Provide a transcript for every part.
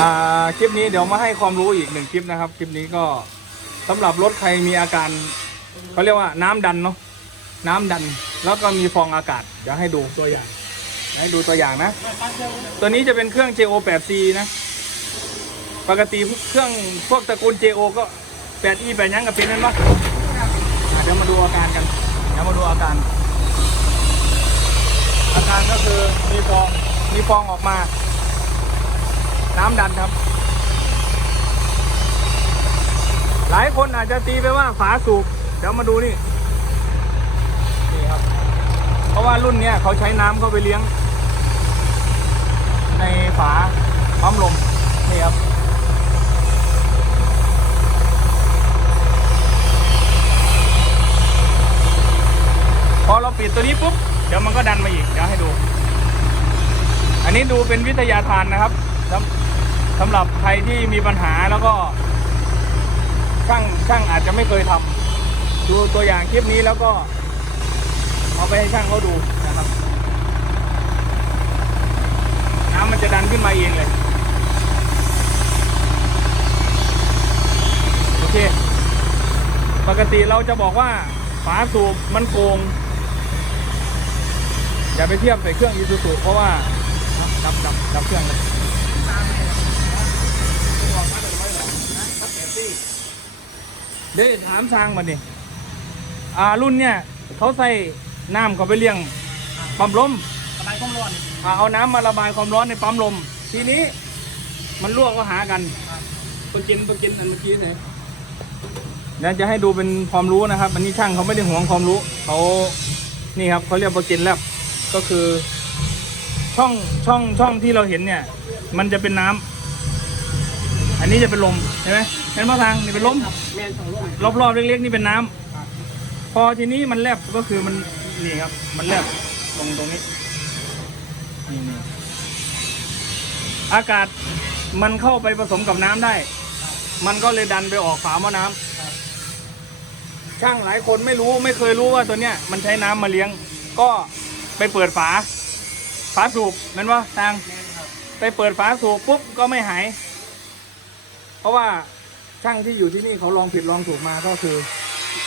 อ่าคลิปนี้เดี๋ยวมาให้ความรู้อีกหนึ่งคลิปนะครับ คลิปนี้ก็สำหรับรถใครมีอาการเขาเรียกว่าน้ำดันเนาะน้ำดันแล้วก็มีฟองอากาศ เดี๋ยวให้ดูตัวอย่าง ให้ดูตัวอย่างนะ ตัวนี้จะเป็นเครื่อง JO8C นะ ปกติเครื่องพวกตระกูล JO ก็ 8E 8ยังกับเป็นนั่นปะเดี๋ยวมาดูอาการกัน เดี๋ยวมาดูอาการ อาการก็คือมีฟองมีฟองออกมา น้ำดันครับ หลายคนอาจจะตีไปว่าฝาสูบเดี๋ยวมาดูนี่นี่ครับ เพราะว่ารุ่นเนี้ยเขาใช้น้ำเข้าไปเลี้ยง ในฝาปั๊มลมนี่ครับพอเราปิดตัวนี้ปุ๊บ เดี๋ยวมันก็ดันมาอีก เดี๋ยวให้ดู อันนี้ดูเป็นวิทยาทานนะครับ สำหรับใครที่มีปัญหาแล้วก็ ช่างช่างอาจจะไม่เคยทำดูตัวอย่างคลิปนี้แล้วก็ เอาไปให้ช่างเขาดูนะครับ น้ำมันจะดันขึ้นมาเองเลยโอเค ปกติเราจะบอกว่าฝาสูบมันโกงอย่าไปเทียบใส่เครื่องอีซูซูเพราะว่าดับดับดับเครื่องเลย เดี๋ยวถามทางมันดิอ่ารุ่นเนี่ย เขาใส่น้ำเขาไปเลี้ยงปั๊มลมสบายความร้อนอ่าเอาน้ำมาระบายความร้อนในปั๊มลม ทีนี้มันรั่วก็หากันตัวกินตัวกินอันเมื่อกี้ไหนเดี๋ยวจะให้ดูเป็นความรู้นะครับ อันนี้ช่างเขาไม่ได้ห่วงความรู้เขานี่ครับเขาเรียกโปรกินแลบก็คือช่องช่องช่องที่เราเห็นเนี่ย มันจะเป็นน้ำ อันนี้จะเป็นลมเห็นไหมเห็นมะทางนี่เป็นลมแมนสองลูกรอบๆเล็กๆนี่เป็นน้ำพอทีนี้มันแลบก็คือมันนี่ครับ มันแลบตรงตรงนี้นี่นี่อากาศมันเข้าไปผสมกับน้ำได้ มันก็เลยดันไปออกฝาหม้อน้ำช่างหลายคนไม่รู้ไม่เคยรู้ว่าตัวเนี้ยมันใช้น้ำมาเลี้ยง ก็ไปเปิดฝา ฝาสูบนั่นว่าทางไปเปิดฝาสูบปุ๊บก็ไม่หาย เพราะว่าช่างที่อยู่ที่นี่เขาลองผิดลองถูกมาก็คือ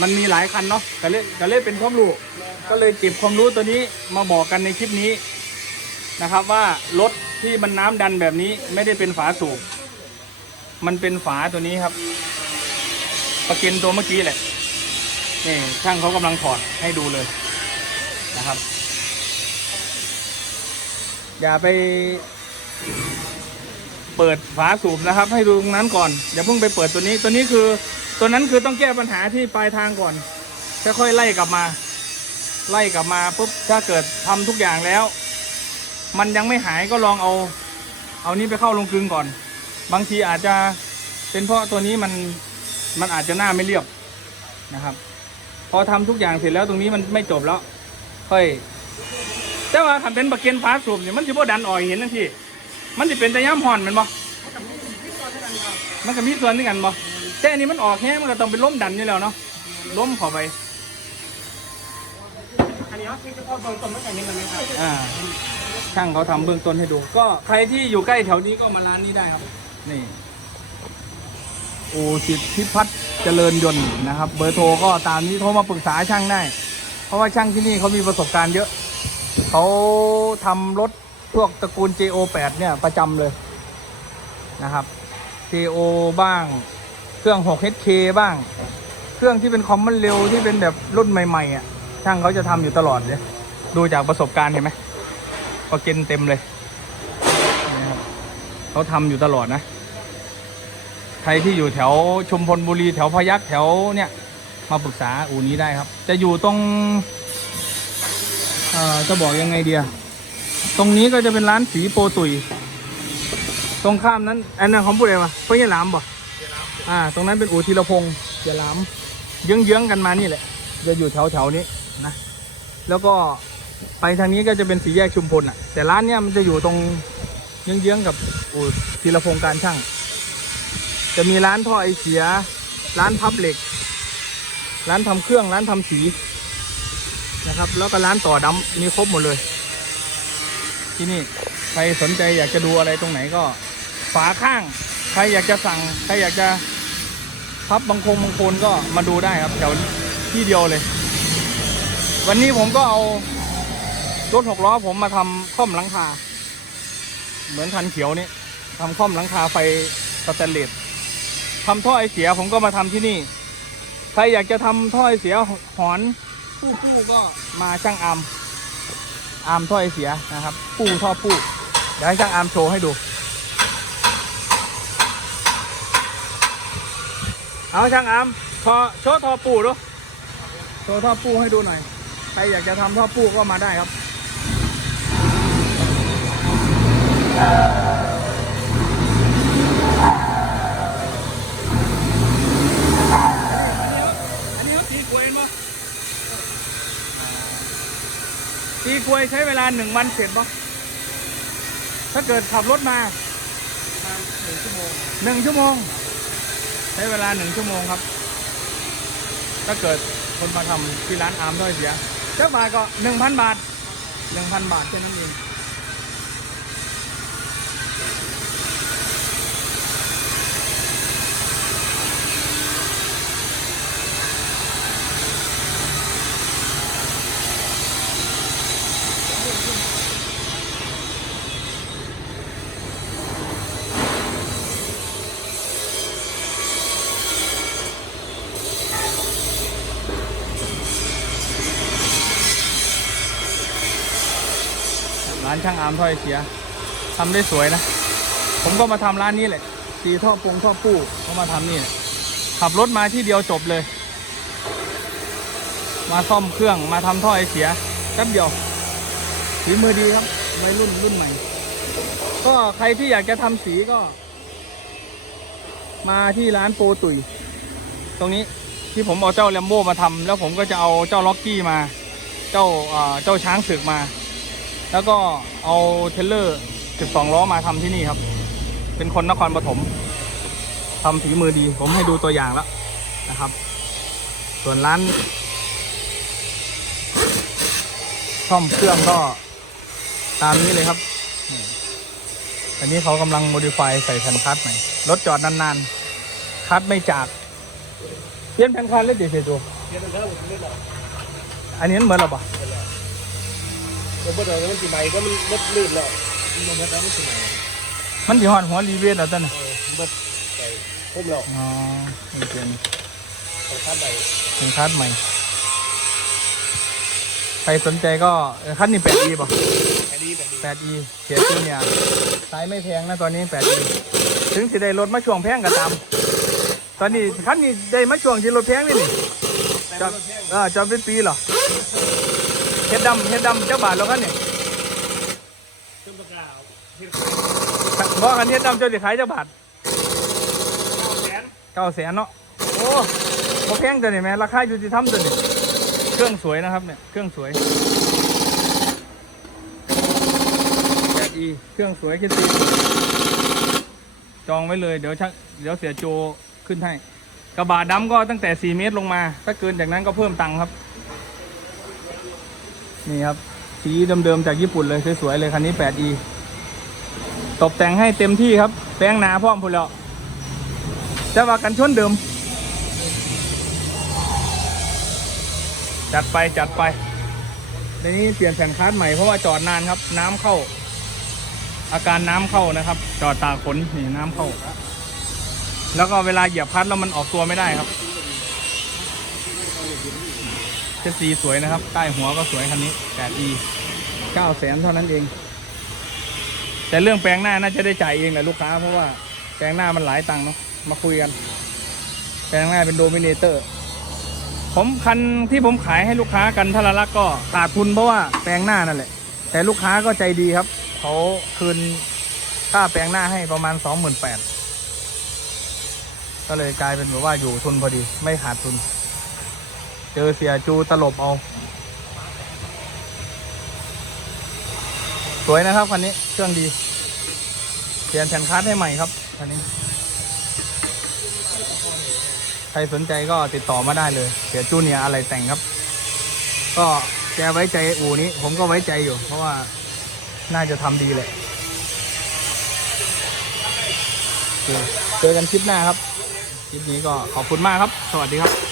มันมีหลายคันเนาะก็เลยก็เลยเป็นความรู้ก็เลยเก็บความรู้ตัวนี้มาบอกกันในคลิปนี้นะครับว่ารถที่มันน้ำดันแบบนี้ไม่ได้เป็นฝาสูบมันเป็นฝาตัวนี้ครับ ประก็นตัวเมื่อกี้แหละนี่ช่างเขากำลังถอดให้ดูเลยนะครับ อย่าไป เปิดฝาสูบนะครับ ให้ดูตรงนั้นก่อนอย่าเพิ่งไปเปิดตัวนี้ตัวนี้คือตัวนั้นคือต้องแก้ปัญหาที่ปลายทางก่อนค่อยๆไล่กลับมา ไล่กลับมาปุ๊บถ้าเกิดทำทุกอย่างแล้ว มันยังไม่หายก็ลองเอา เอานี้ไปเข้าลงกลึงก่อน บางทีอาจจะเป็นเพราะตัวนี้มันมันอาจจะหน้าไม่เรียบนะครับ พอทำทุกอย่างเสร็จแล้วตรงนี้มันไม่จบแล้ว ค่อย แต่ว่าคันเป็นบักเก็นฟ้าสูบเนี่ยมันจะบ่ดันอ่อยเห็นนั่นที มันจะเป็นแต่ย่ำห่อนแมันบ่มันก็มีส่วนด้วยกันบ่แต่อันนี้มันออกแห้งมันก็ต้องเป็นล้มดันอยู่แล้วเนาะล้มเข้าไปอันนี้เขาเช็คเฉพาะเบื้องต้นไม่ใช่นี้มันไหมครับอ่าช่างเขาทำเบื้องต้นให้ดู ก็ใครที่อยู่ใกล้แถวนี้ก็มาร้านนี้ได้ครับ นี่โอสิทธิพัฒน์เจริญยนต์นะครับ เบอร์โทรก็ตามนี้โทรมาปรึกษาช่างได้ เพราะว่าช่างที่นี่เขามีประสบการณ์เยอะ เขาทำรถ พวกตระกูล JO8 เนี่ยประจำเลยนะครับ JO บ้าง เครื่อง 6HK บ้าง เครื่องที่เป็นคอมมอนเร็วที่เป็นแบบรุ่นใหม่ๆอะช่างเขาจะทำอยู่ตลอดเลยดูจากประสบการณ์เห็นไหมก็เกณฑ์เต็มเลยนะครับเขาทำอยู่ตลอดนะ ใครที่อยู่แถวชุมพลบุรีแถวพยัคฆ์แถวเนี่ยมาปรึกษาอู่นี้ได้ครับ จะอยู่ตรงเอ่อจะบอกยังไงเดีย ตรงนี้ก็จะเป็นร้านสีโปตุย ตรงข้ามนั้น อันนั้นของผู้ใดวะเพื่อนหลามบ่อ่า ตรงนั้นเป็นอู่ธีรพงศ์เยหลาม เยื้องๆกันมานี่แหละ จะอยู่แถวแถวๆนี้นะ แล้วก็ไปทางนี้ก็จะเป็นสีแยกชุมพลอะ แต่ร้านเนี้ยมันจะอยู่ตรงเยื้องๆกับอู่ธีรพงศ์การช่าง จะมีร้านท่อไอเสีย ร้านพับเหล็ก ร้านทำเครื่อง ร้านทำสีนะครับ แล้วก็ร้านต่อดำมีครบหมดเลย ที่นี่ ใครสนใจอยากจะดูอะไรตรงไหนก็ ฝาข้าง ใครอยากจะสั่ง ใครอยากจะพับบางคงบางคนก็มาดูได้ครับแถวที่เดียวเลย วันนี้ผมก็เอารถหกล้อผมมาทำค่อมหลังคา เหมือนคันเขียวนี่ทำค่อมหลังคาไฟสแตนเลสทำท่อไอเสียผมก็มาทำที่นี่ ใครอยากจะทำท่อไอเสียหอนผู้ผู้ก็มาช่างอาม อาร์มท่อไอเสียนะครับ ปูท่อผู้เดี๋ยวให้ช่างอาร์มโชว์ให้ดู เอาช่างอาร์มทอโชว์ท่อปูดูโชว์ท่อปูให้ดูหน่อย ใครอยากจะทำท่อปูก็มาได้ครับ ยใช้เวลาหนึ่งวันเสร็จปะถ้าเกิดขับรถมาหนึ่งชั่วโมงหนึ่งชั่วโมง ใช้เวลาหนึ่งชั่วโมงครับ ถ้าเกิดคนมาทำที่ร้านอาร์มด้วยเสียเจ้าบาทก็หนึ่งพันบาทหนึ่งพันบาทแค่นั้นเอง ร้านช่างอาร์มถ้อยเสียทำได้สวยนะ ผมก็มาทำร้านนี้แหละตีท่อปรุงท่อปู้ก็มาทำนี่แหละขับรถมาที่เดียวจบเลย มาซ่อมเครื่องมาทำท่อไอเสียแป๊บเดียวฝีมือดีครับวัยรุ่นรุ่นใหม่ ก็ใครที่อยากจะทำสีก็ มาที่ร้านโปรตุย ตรงนี้ที่ผมเอาเจ้าแลมโบ้มาทำแล้วผมก็จะเอาเจ้าล็อกกี้มา เจ้าเจ้าช้างศึกมา แล้วก็เอาเทเลอร์ 12 ล้อมาทำที่นี่ครับ เป็นคนนครปฐมทำฝีมือดี ผมให้ดูตัวอย่างแล้วนะครับ ส่วนร้านซ่อมเครื่องก็ตามนี้เลยครับ อันนี้เขากำลังโมดิฟายใส่แผ่นคัดใหม่รถจอดนานๆ คัดไม่จาก เปลี่ยนแผ่นคัดเลยเดี๋ยวเสียดูเดี๋ยวมันเริ่มมันเริ่มแล้วอันนี้เหมือนหรอปะ เดี๋ยวพอเดี๋ยวมันกี่ใบก็มันเริ่มลื่นแล้วมันลงมาแล้วมันกี่ใบมันสิหอดหัวรีเวทแล้วต้นน่ะเออมันเริ่มใส่พุ่มแล้วอ๋อนี่เป็นของข้ามใบเป็นคัดใหม่ ใครสนใจก็เอ่อคัดนี่ 8e ป่ะแค่นี้แบบนี้ 8e เสียชื่อเนี่ยขายไม่แพงนะตอนนี้ 8e ถึงสิได้รถมาช่วงแพงก็ตามตอนนี้คันนี้ได้มาช่วงที่รถแพงนี่นี่แต่จอมัดนแพงเออจอดเป็นปีเหรอ เฮ็ดดำเฮ็ดดำเจ้าบาทแล้วคันนี่เครื่องประกาศที่บอกคันเฮ็ดดำเจ้าสิขายเจ้าบาทแสนเก้าแสนเนาะโอ้บ่แพงตัวนี้แม่ราคาอยู่ที่ทำตัวนี้เครื่องสวยนะครับเนี่ยเครื่องสวยแปดอีเครื่องสวยคิดตีจองไว้เลยเดี๋ยวชักเดี๋ยวเสียโจขึ้นให้กระบะดำก็ตั้งแต่ 4 เมตรลงมา ถ้าเกินจากนั้นก็เพิ่มตังค์ครับ นี่ครับ สีเดิมๆจากญี่ปุ่นเลยสวยๆเลยคันนี้ 8e ตกแต่งให้เต็มที่ครับแปลงหนาพร้อมพุ่นแล้วจะว่ากันชนเดิม จัดไปจัดไปในนี้เปลี่ยนแผ่นคาร์ดใหม่เพราะว่าจอดนานครับ น้ำเข้า อาการน้ำเข้านะครับ จอดตากฝนนี่น้ำเข้า แล้วก็เวลาเหยียบคลัดแล้วมันออกตัวไม่ได้ครับ เช็ดสีสวยนะครับ ใต้หัวก็สวยคันนี้แปด e เก้าแสนเท่านั้นเอง แต่เรื่องแปลงหน้าน่าจะได้จ่ายเองแหละลูกค้า เพราะว่าแปลงหน้ามันหลายตังค์เนาะมาคุยกัน แปลงหน้าเป็นโดมิเนเตอร์ ผมคันที่ผมขายให้ลูกค้ากันทาราลักก็ขาดทุนเพราะว่าแปลงหน้านั่นแหละ แต่ลูกค้าก็ใจดีครับเขาคืนค่าแปลงหน้าให้ประมาณสองหมื่นแปดก็เลยกลายเป็นแบบว่าอยู่ทุนพอดีไม่ขาดทุน เจอเสียจูตลบเอา สวยนะครับคันนี้เครื่องดีเปลี่ยนแผ่นคัสให้ใหม่ครับคันนี้ ใครสนใจก็ติดต่อมาได้เลยเสียจูเนียอะไรแต่งครับ ก็แกไว้ใจอูนี้ ผมก็ไว้ใจอยู่ เพราะว่าน่าจะทำดีเลยโอเคเจอกันคลิปหน้าครับ คลิปนี้ก็ขอบคุณมากครับ สวัสดีครับ